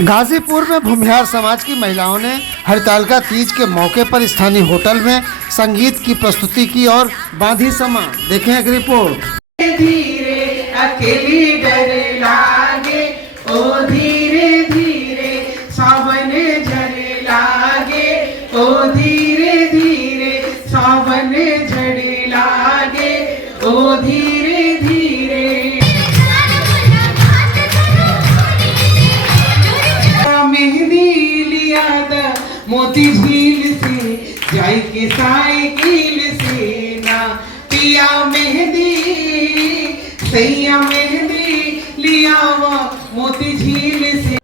गाजीपुर में भूमिहार समाज की महिलाओं ने हरतालिका तीज के मौके पर स्थानीय होटल में संगीत की प्रस्तुति की और बांधी समा। देखें एक रिपोर्ट। धीरे अकेली डर लागे, ओ धीरे धीरे सावन झड़ लागे, ओ धीरे धीरे सावन झड़ लागे, ओ धीरे धीरे मेहंदी लिया द मोती झील से, जाई के साइकिल से ना पिया मेहंदी, सैया मेहंदी लिया वो मोती झील से।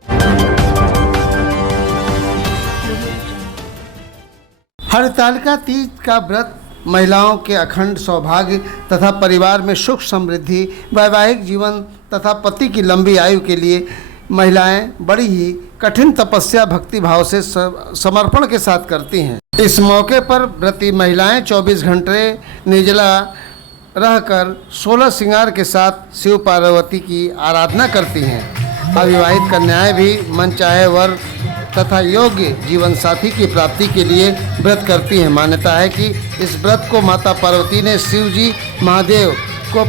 हरतालिका तीज का व्रत महिलाओं के अखंड सौभाग्य तथा परिवार में सुख समृद्धि, वैवाहिक जीवन तथा पति की लंबी आयु के लिए महिलाएं बड़ी ही कठिन तपस्या भक्ति भाव से समर्पण के साथ करती हैं। इस मौके पर व्रती महिलाएं 24 घंटे निर्जला रहकर 16 श्रृंगार के साथ शिव पार्वती की आराधना करती हैं। अविवाहित कन्याएं भी मनचाहे वर तथा योग्य जीवन साथी की प्राप्ति के लिए व्रत करती हैं। मान्यता है कि इस व्रत को माता पार्वती ने शिव जी महादेव को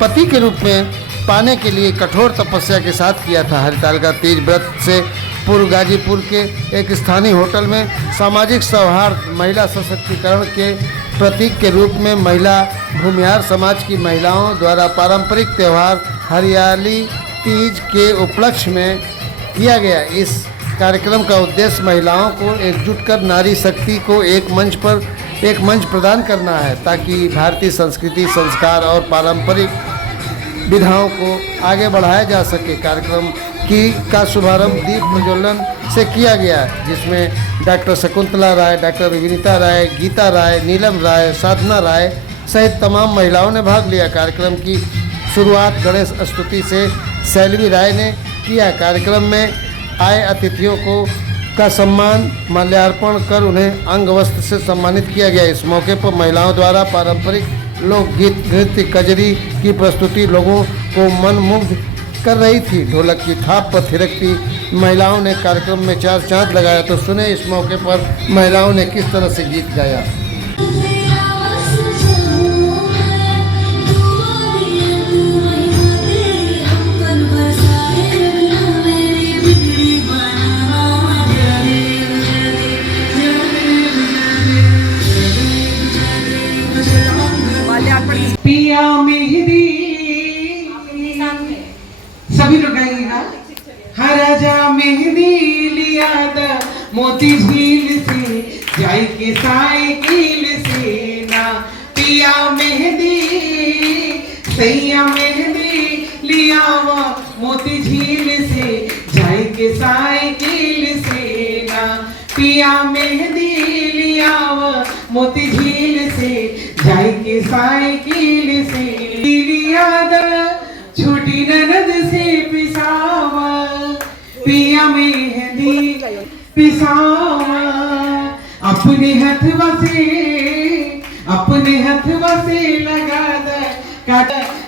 पति के रूप में पाने के लिए कठोर तपस्या के साथ किया था। हरतालिका तीज व्रत से पूर्व गाजीपुर के एक स्थानीय होटल में सामाजिक सौहार्द, महिला सशक्तिकरण के प्रतीक के रूप में महिला भूमिहार समाज की महिलाओं द्वारा पारंपरिक त्यौहार हरियाली तीज के उपलक्ष्य में किया गया। इस कार्यक्रम का उद्देश्य महिलाओं को एकजुट कर नारी शक्ति को एक मंच प्रदान करना है, ताकि भारतीय संस्कृति, संस्कार और पारंपरिक विधाओं को आगे बढ़ाया जा सके। कार्यक्रम का शुभारंभ दीप प्रज्वलन से किया गया, जिसमें डॉक्टर शकुंतला राय, डॉक्टर विनीता राय, गीता राय, नीलम राय, साधना राय सहित तमाम महिलाओं ने भाग लिया। कार्यक्रम की शुरुआत गणेश स्तुति से सैलवी राय ने किया। कार्यक्रम में आए अतिथियों का सम्मान माल्यार्पण कर उन्हें अंग वस्त्र से सम्मानित किया गया। इस मौके पर महिलाओं द्वारा पारंपरिक लोकगीत, नृत्य, कजरी की प्रस्तुति लोगों को मनमुग्ध कर रही थी। ढोलक की थाप पर थिरकती महिलाओं ने कार्यक्रम में चार चांद लगाया। तो सुने इस मौके पर महिलाओं ने किस तरह से गीत गाया। पिया मेहंदी, सभी लोग गाइएगा। हर राजा मेहंदी लिया द मोती झील से, जाई के साइकिल से ना पिया मेहंदी, सैया मेहंदी लिया वो मोती झील से, जाई के साइकिल से ना पिया मेहंदी लिया वो मोती झील से, जाई के साइकिल से। लिया द छोटी ननद से पिसावा, पिया मेहंदी पिसावा, अपने हथवा से लगा द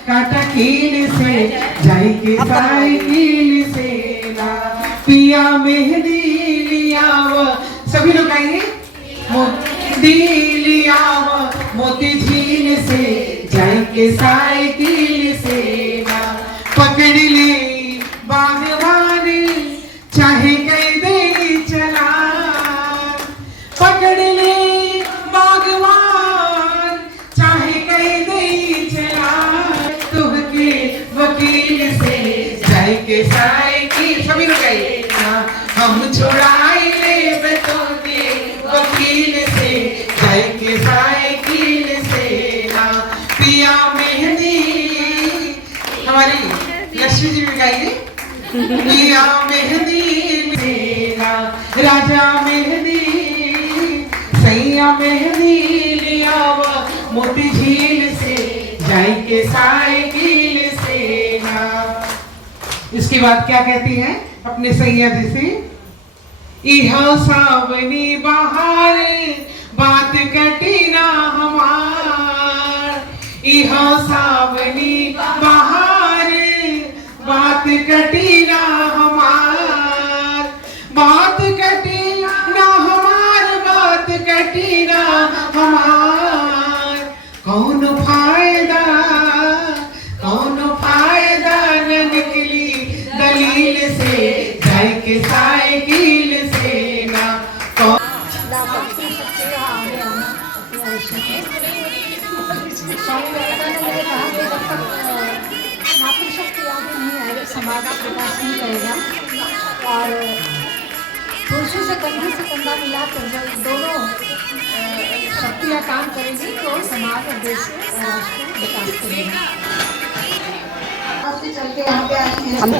काटा कील से, जाई के साइकिल से ना पिया मेहंदी लियावा। सभी लोग आएंगे। मोती लियावा मोती झील से, जाई के साइकिल से ना पकड़ ले बागवान, चाहे कह दे चला, पकड़ ले बागवान, चाहे कह दे चला, तुह के वकील से, जाई के साइकिल। सभी लोग गए ना हम छोड़ाई ले तो के वकील से, जाई के साइकिल से ना पिया मेहंदी। हमारी लक्ष्मी जी भी गाएंगे। पिया मेहंदी लेना राजा मेहंदी, सैया मेहंदी लिया मोती झील से, जाई के साइकिल से ना। इसके बाद क्या कहती हैं अपने सैया जी से? इहा सावनी बहार बात कटी ना हमार, इहा सावनी बहार बात कटी ना हमार, कटी ना हमार। कौन फायदा न निकली दलील से, जाय के साइकिल से ना। स्वामी विवेकानंद ने कहा कि जब तक मातृशक्ति आगे नहीं आएगी समाज का विकास नहीं करेगा। और पुरुषों से कंधा मिलाकर जब दोनों शक्तियाँ काम करेंगी तो समाज और देश और राष्ट्र विकास करेगा।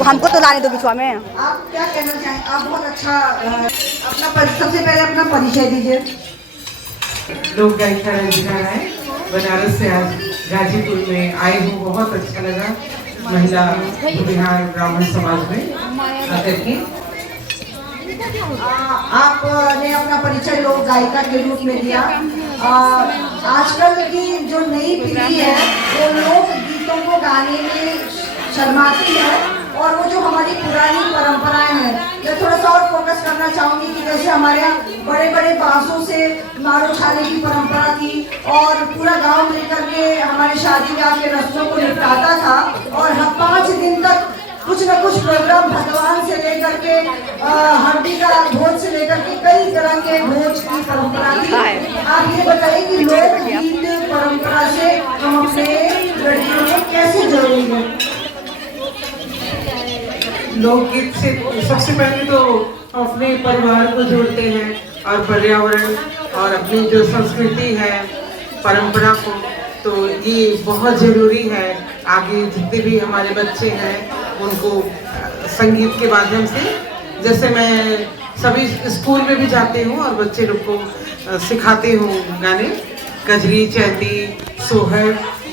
हमको तो लाने दो बिछुआ में। आप क्या कहना चाहें? आप बहुत अच्छा सबसे पहले अपना परिचय दीजिए। लोक गायिका रंजना राय, बनारस से आज गाजीपुर में आई हूँ। बहुत अच्छा लगा महिला बिहार ब्राह्मण समाज में आकर के। आपने अपना परिचय लोक गायिका के रूप में दिया। आजकल की जो नई पीढ़ी है वो लोक गीतों को गाने में शर्माती है, और वो जो हमारी पुरानी परंपराएं हैं, मैं थोड़ा सा और फोकस करना चाहूँगी कि जैसे हमारे यहाँ बड़े बड़े बांसों से मारो छाने की परंपरा थी, और पूरा गांव मिलकर के हमारे शादी ब्याह के रस्मों को निपटाता था, और हम 5 दिन तक कुछ न कुछ प्रोग्राम भगवान से लेकर के हड्डी का भोज से लेकर के कई तरह के भोज की परंपरा थी। आप ये बताइए कि लोक गीत परंपरा से हम अपने लड़कियों को कैसे जोड़ेंगे? लोकगीत से सबसे पहले तो अपने परिवार को जोड़ते हैं और पर्यावरण और अपनी जो संस्कृति है परंपरा को, तो ये बहुत ज़रूरी है। आगे जितने भी हमारे बच्चे हैं उनको संगीत के माध्यम से, जैसे मैं सभी स्कूल में भी जाती हूँ और बच्चे लोग को सिखाती हूँ गाने, कजरी, चैती, सोहर,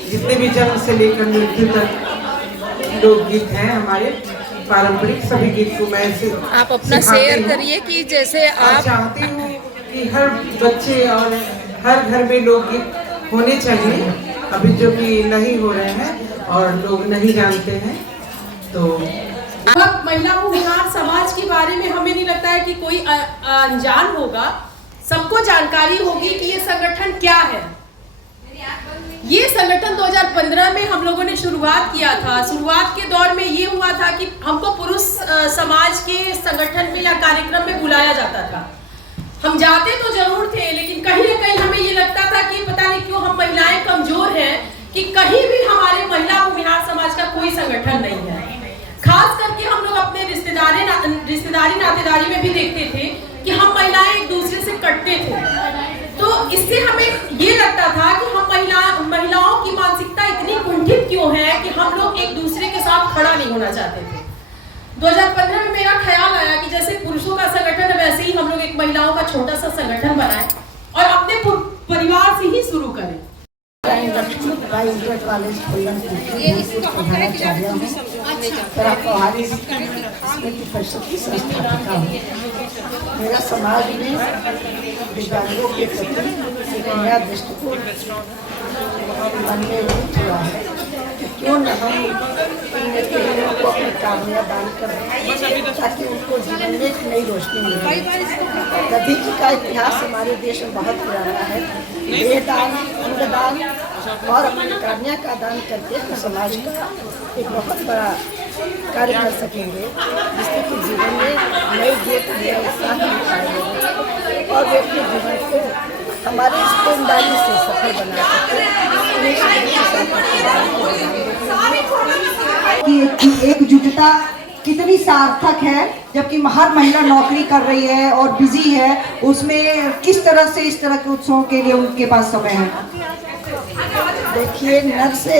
जितने भी जन्म से लेकर मृत्यु तक लोकगीत हैं हमारे पारंपरिक, सभी गीत को मैं आप अपना शेयर करिए कि जैसे आप चाहती हूँ कि हर बच्चे और हर घर में लोकगीत होने चाहिए, अभी जो कि नहीं हो रहे हैं और लोग नहीं जानते हैं। तो महिला बिहार समाज के बारे में हमें नहीं लगता है कि कोई अनजान होगा। सबको जानकारी होगी कि ये संगठन क्या है। ये संगठन 2015 में हम लोगों ने शुरुआत किया था। शुरुआत के दौर में ये हुआ था कि हमको पुरुष समाज के संगठन में या कार्यक्रम में बुलाया जाता था। हम जाते तो जरूर थे, लेकिन कहीं ना कहीं हमें ये लगता था कि पता नहीं क्यों हम महिलाएं कमजोर हैं कि कहीं भी हमारे महिला बिहार समाज का कोई संगठन नहीं है। खास करके हम लोग अपने रिश्तेदारी नातेदारी में भी देखते थे कि हम महिलाएं एक दूसरे से कटते थे। तो इससे हमें ये लगता था कि हम महिलाओं की मानसिकता इतनी कुंठित क्यों है कि हम लोग एक दूसरे के साथ खड़ा नहीं होना चाहते थे। 2015 में मेरा ख्याल आया कि जैसे पुरुषों का संगठन है वैसे ही हम लोग एक महिलाओं का छोटा सा संगठन बनाएं और अपने परिवार से ही शुरू करें। मेरा समाज में दिव्यांगों के प्रति एक नया दृष्टिकोण बनने हुआ है। क्यों न हम इन को अपनी कामयाब दान करें ताकि उनको जीवन में एक नई रोशनी मिले। नदी जी का इतिहास हमारे देश में बहुत पुराना है। देहदान, अंगदान और अपनी कन्या का दान करके तो समाज का एक बहुत बड़ा कार्य कर सकेंगे, जिससे कि जीवन में नई ज्योत नया उत्साह मिल और वे अपने जीवन को हमारे ईमानदारी से सफल बना सकते। एकजुटता कितनी सार्थक है, जबकि हर महिला नौकरी कर रही है और बिजी है, उसमें किस तरह से इस तरह के उत्सवों के लिए उनके पास समय है। देखिए, नर से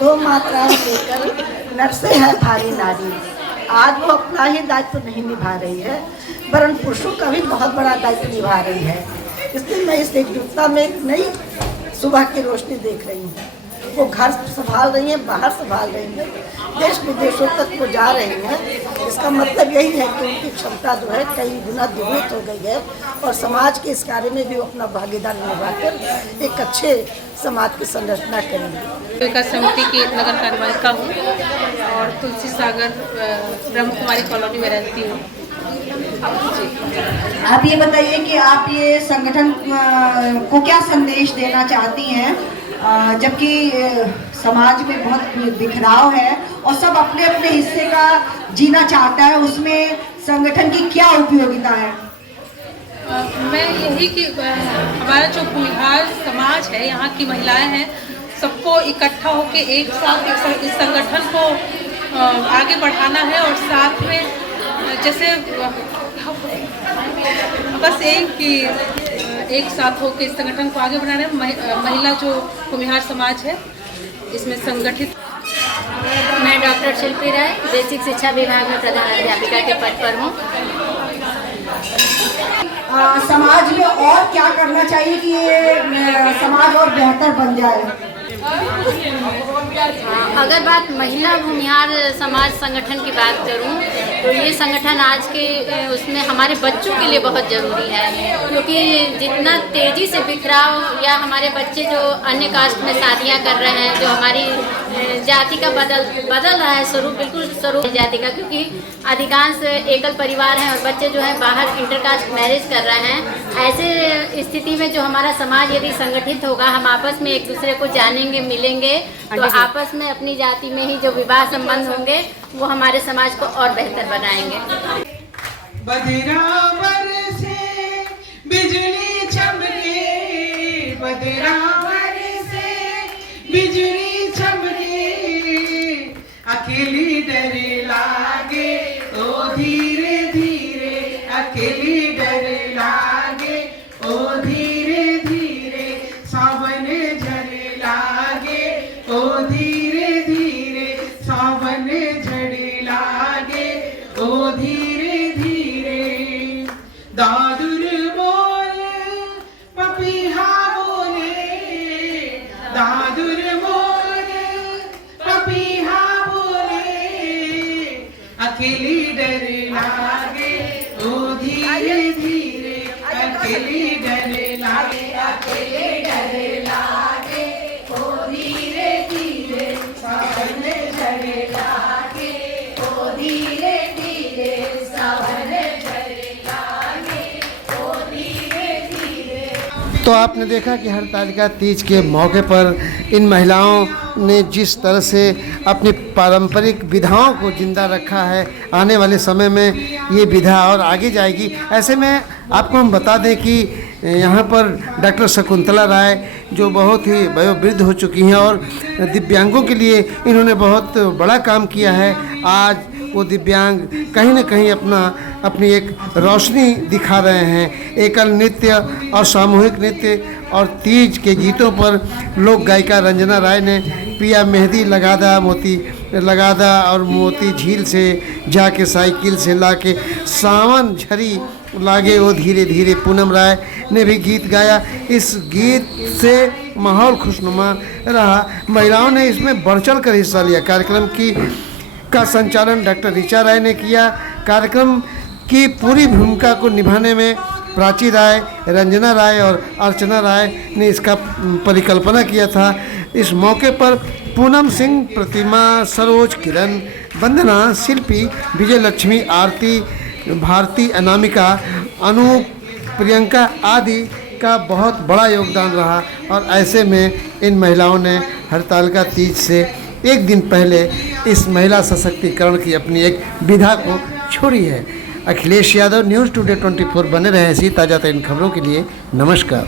दो मात्राएं लेकर नर से है भारी नारी। आज वो अपना ही दायित्व नहीं निभा रही है, वरन पुरुषों का भी बहुत बड़ा दायित्व निभा रही है। इसलिए मैं इस एकजुटता में एक नई सुबह की रोशनी देख रही हूँ। वो घर संभाल रही हैं, बाहर संभाल रही हैं, देश विदेशों तक वो जा रही हैं। इसका मतलब यही है कि उनकी क्षमता जो है कई गुना द्विगुणित हो गई है और समाज के इस कार्य में भी वो अपना भागीदार निभाकर एक अच्छे समाज की संरचना करेंगे। विकास समिति की नगर कार्यपालिका हूँ और तुलसी सागर ब्रह्म कुमारी कॉलोनी में रहती हूँ। आप ये बताइए कि आप ये संगठन को क्या संदेश देना चाहती हैं, जबकि समाज में बहुत बिखराव है और सब अपने अपने हिस्से का जीना चाहता है, उसमें संगठन की क्या उपयोगिता है? मैं यही कि हमारा जो कुम्हार समाज है, यहाँ की महिलाएं हैं, सबको इकट्ठा होकर एक साथ इस संगठन को आगे बढ़ाना है। और साथ में जैसे बस यही कि एक साथ होकर इस संगठन को आगे बढ़ाना है। महिला जो कुम्हार समाज है इसमें संगठित। मैं डॉक्टर शिल्पी राय बेसिक शिक्षा विभाग में प्रधान अध्यापिका के पद पर हूँ। समाज में और क्या करना चाहिए कि ये समाज और बेहतर बन जाए? अगर बात महिला भूमिहार समाज संगठन की बात करूं तो ये संगठन आज के उसमें हमारे बच्चों के लिए बहुत ज़रूरी है, क्योंकि जितना तेज़ी से बिखराव या हमारे बच्चे जो अन्य कास्ट में शादियां कर रहे हैं, जो हमारी जाति का बदल रहा है स्वरूप, बिल्कुल स्वरूप जाति का, क्योंकि अधिकांश एकल परिवार हैं और बच्चे जो है बाहर इंटरकास्ट मैरिज कर रहे हैं। ऐसे स्थिति में जो हमारा समाज यदि संगठित होगा, हम आपस में एक दूसरे को जानेंगे, मिलेंगे, तो आपस में अपनी जाति में ही जो विवाह संबंध होंगे वो हमारे समाज को और बेहतर बनाएंगे। बदरावर से बिजली चमके, बदरावर से बिजली चमके, अकेली डरे लागे ओ धीरे धीरे, अकेली डरे लागे ओ धीरे धीरे, सावन झरे लागे ओ धीरे धीरे, सावन झड़े लागे ओ धीरे धीरे। दादुर बोले पपीहा बोले, दादुर बोले पपीहा बोले, अकेली डरे लागे ओ धीरे धीरे, अकेली डरे लागे, अकेले डरे लागे ओ धीरे धीरे, सावन झड़े लागे ओ धीरे धीरे, सावन झड़े लागे ओ धीरे धीरे। तो आपने देखा कि हरतालिका तीज के मौके पर इन महिलाओं ने जिस तरह से अपनी पारंपरिक विधाओं को जिंदा रखा है, आने वाले समय में ये विधा और आगे जाएगी। ऐसे में आपको हम बता दें कि यहाँ पर डॉक्टर शकुंतला राय जो बहुत ही वयोवृद्ध हो चुकी हैं और दिव्यांगों के लिए इन्होंने बहुत बड़ा काम किया है। आज वो दिव्यांग कहीं न कहीं अपनी एक रोशनी दिखा रहे हैं। एकल नृत्य और सामूहिक नृत्य और तीज के गीतों पर लोक गायिका रंजना राय ने पिया मेहंदी लगादा और मोती झील से जाके साइकिल से लाके सावन झरी लागे वो धीरे धीरे, पूनम राय ने भी गीत गाया। इस गीत से माहौल खुशनुमा रहा। महिलाओं ने इसमें बढ़ चढ़ कर हिस्सा लिया। कार्यक्रम का संचालन डॉक्टर ऋचा राय ने किया। कार्यक्रम की पूरी भूमिका को निभाने में प्राची राय, रंजना राय और अर्चना राय ने इसका परिकल्पना किया था। इस मौके पर पूनम सिंह, प्रतिमा, सरोज, किरण, वंदना, शिल्पी, विजय लक्ष्मी, आरती, भारती, अनामिका, अनूप, प्रियंका आदि का बहुत बड़ा योगदान रहा। और ऐसे में इन महिलाओं ने हरतालिका तीज से एक दिन पहले इस महिला सशक्तिकरण की अपनी एक विधा को छोड़ी है। अखिलेश यादव, न्यूज़ टुडे 24 बने रहे ऐसी ताज़ा तरीन खबरों के लिए। नमस्कार।